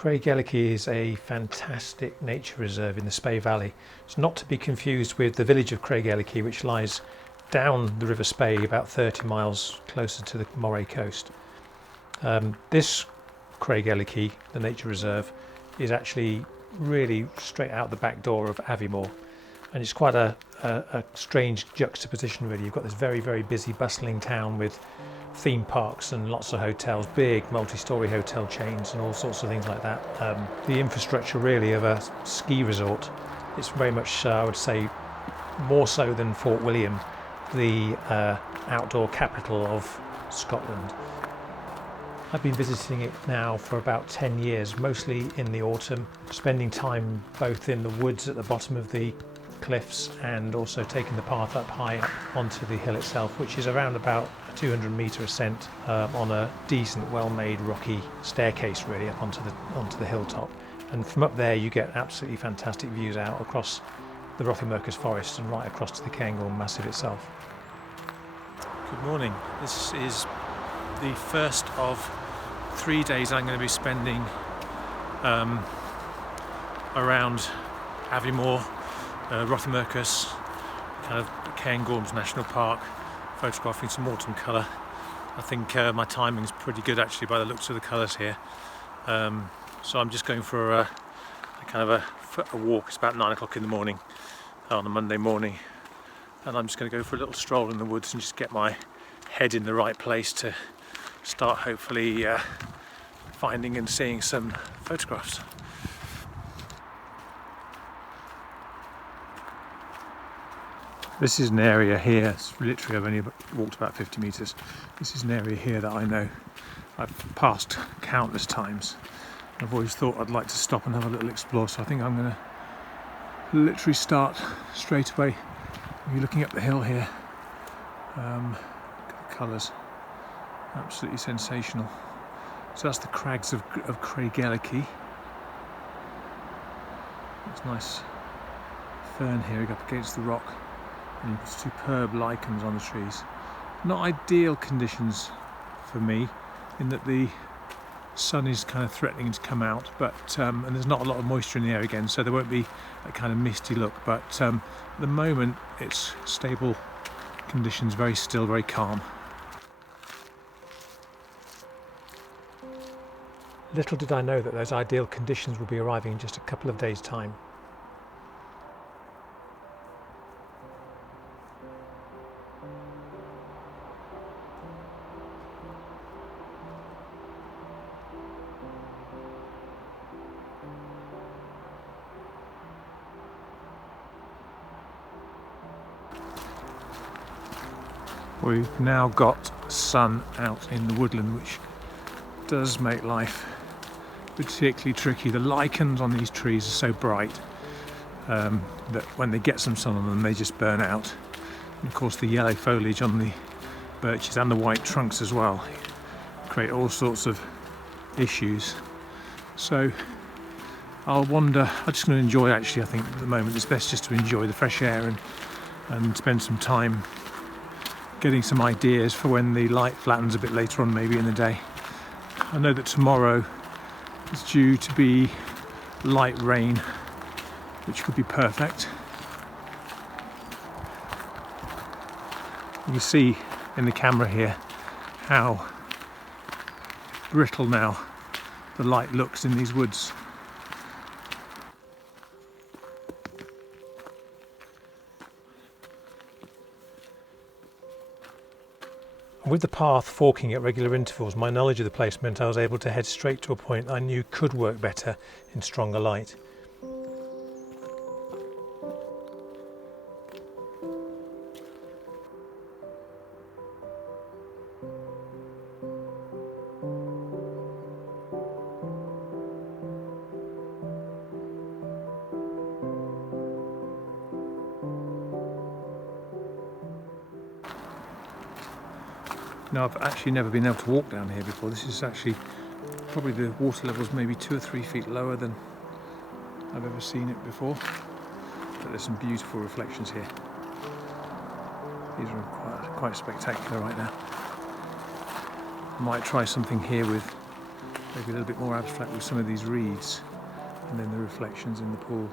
Craigellachie is a fantastic nature reserve in the Spey Valley. It's not to be confused with the village of Craigellachie, which lies down the River Spey about 30 miles closer to the Moray coast. This Craigellachie, the nature reserve, is actually really straight out the back door of Aviemore, and it's quite a strange juxtaposition really. You've got this very, very busy, bustling town with theme parks and lots of hotels, big multi-storey hotel chains and all sorts of things like that. The infrastructure really of a ski resort. It's very much, I would say, more so than Fort William, the outdoor capital of Scotland. I've been visiting it now for about 10 years, mostly in the autumn, spending time both in the woods at the bottom of the cliffs and also taking the path up high up onto the hill itself, which is around about a 200-metre ascent on a decent, well-made rocky staircase really up onto the hilltop. And from up there you get absolutely fantastic views out across the Rothiemurchus forest and right across to the Cairngorm Massif itself. Good morning. This is the first of 3 days I'm going to be spending around Aviemore, Rothiemurchus, kind of Cairngorms National Park, photographing some autumn colour. I think my timing's pretty good actually by the looks of the colours here. So I'm just going for a walk. It's about 9 o'clock in the morning on a Monday morning, and I'm just going to go for a little stroll in the woods and just get my head in the right place to start hopefully finding and seeing some photographs. This is an area here, it's literally I've only walked about 50 metres. This is an area here that I know I've passed countless times. I've always thought I'd like to stop and have a little explore, so I think I'm going to literally start straight away. You're looking up the hill here. Look at the colours, absolutely sensational. So that's the crags of Craigellachie. There's nice fern here up against the rock. And superb lichens on the trees. Not ideal conditions for me, in that the sun is kind of threatening to come out, but and there's not a lot of moisture in the air again, so there won't be that kind of misty look. But at the moment, it's stable conditions, very still, very calm. Little did I know that those ideal conditions would be arriving in just a couple of days' time. We've now got sun out in the woodland, which does make life particularly tricky. The lichens on these trees are so bright that when they get some sun on them, they just burn out. And of course the yellow foliage on the birches and the white trunks as well create all sorts of issues. So I'll wander. I'm just going to enjoy, actually I think at the moment it's best just to enjoy the fresh air and spend some time getting some ideas for when the light flattens a bit later on, maybe in the day. I know that tomorrow is due to be light rain, which could be perfect. You can see in the camera here how brittle now the light looks in these woods. With the path forking at regular intervals, my knowledge of the place meant I was able to head straight to a point I knew could work better in stronger light. Now, I've actually never been able to walk down here before. This is actually probably the water level's maybe 2 or 3 feet lower than I've ever seen it before. But there's some beautiful reflections here. These are quite spectacular right now. I might try something here with maybe a little bit more abstract with some of these reeds, and then the reflections in the pool.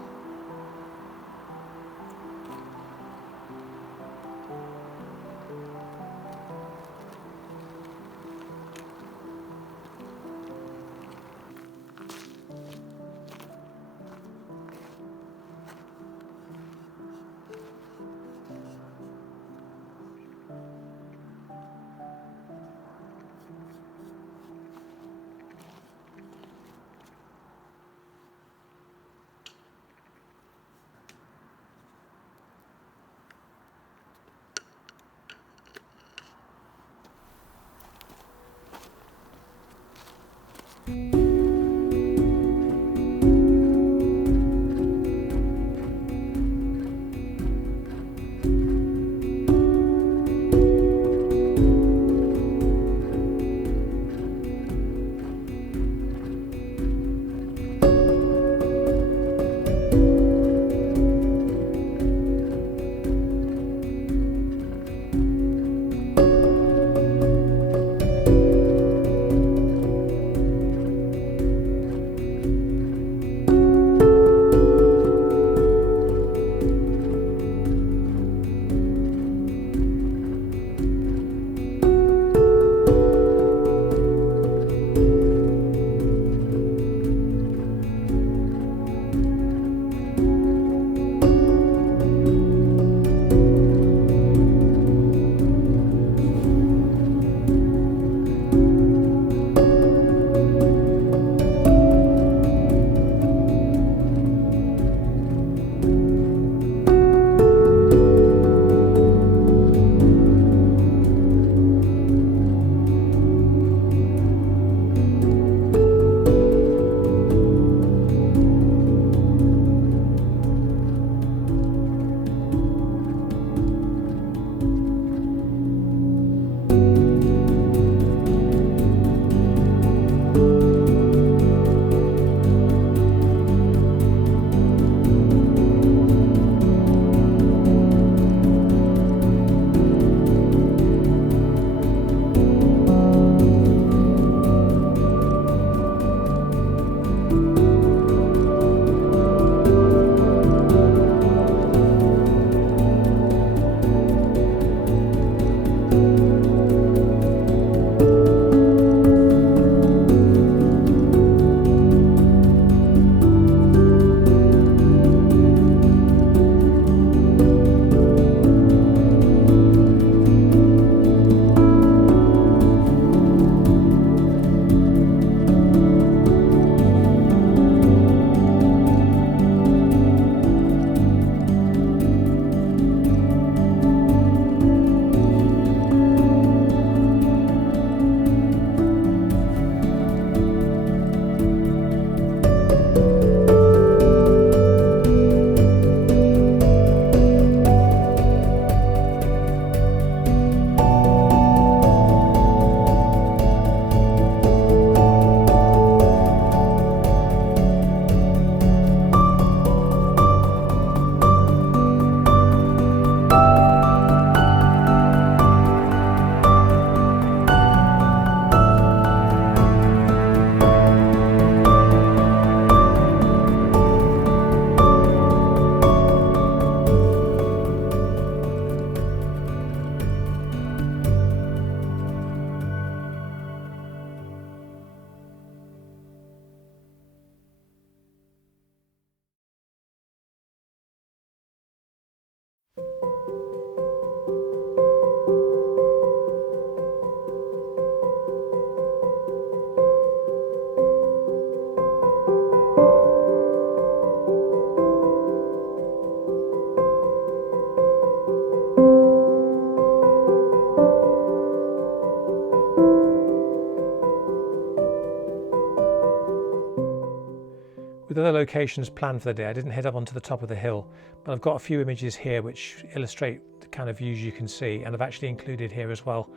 With other locations planned for the day, I didn't head up onto the top of the hill, but I've got a few images here which illustrate the kind of views you can see, and I've actually included here as well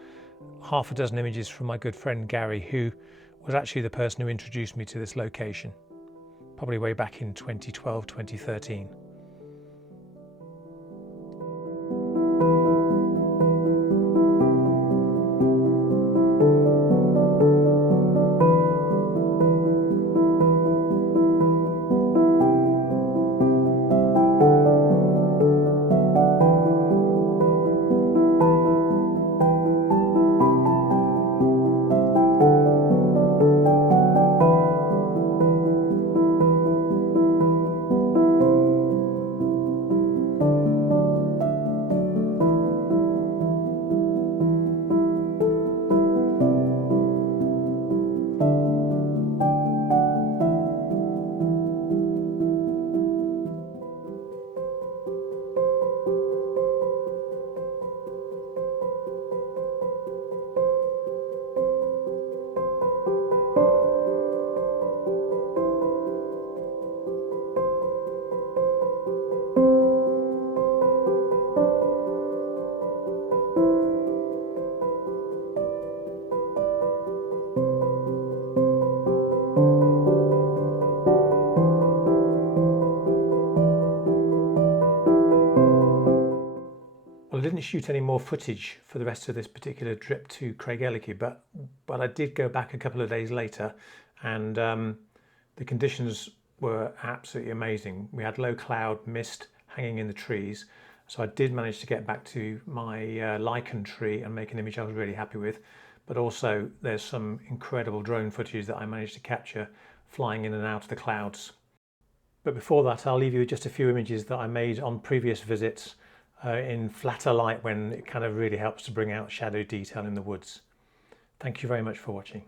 half a dozen images from my good friend Gary, who was actually the person who introduced me to this location, probably way back in 2012, 2013. didn't shoot any more footage for the rest of this particular trip to Craigellachie, but I did go back a couple of days later, and the conditions were absolutely amazing. We had low cloud mist hanging in the trees, so I did manage to get back to my lichen tree and make an image I was really happy with. But also there's some incredible drone footage that I managed to capture flying in and out of the clouds. But before that, I'll leave you with just a few images that I made on previous visits in flatter light, when it kind of really helps to bring out shadow detail in the woods. Thank you very much for watching.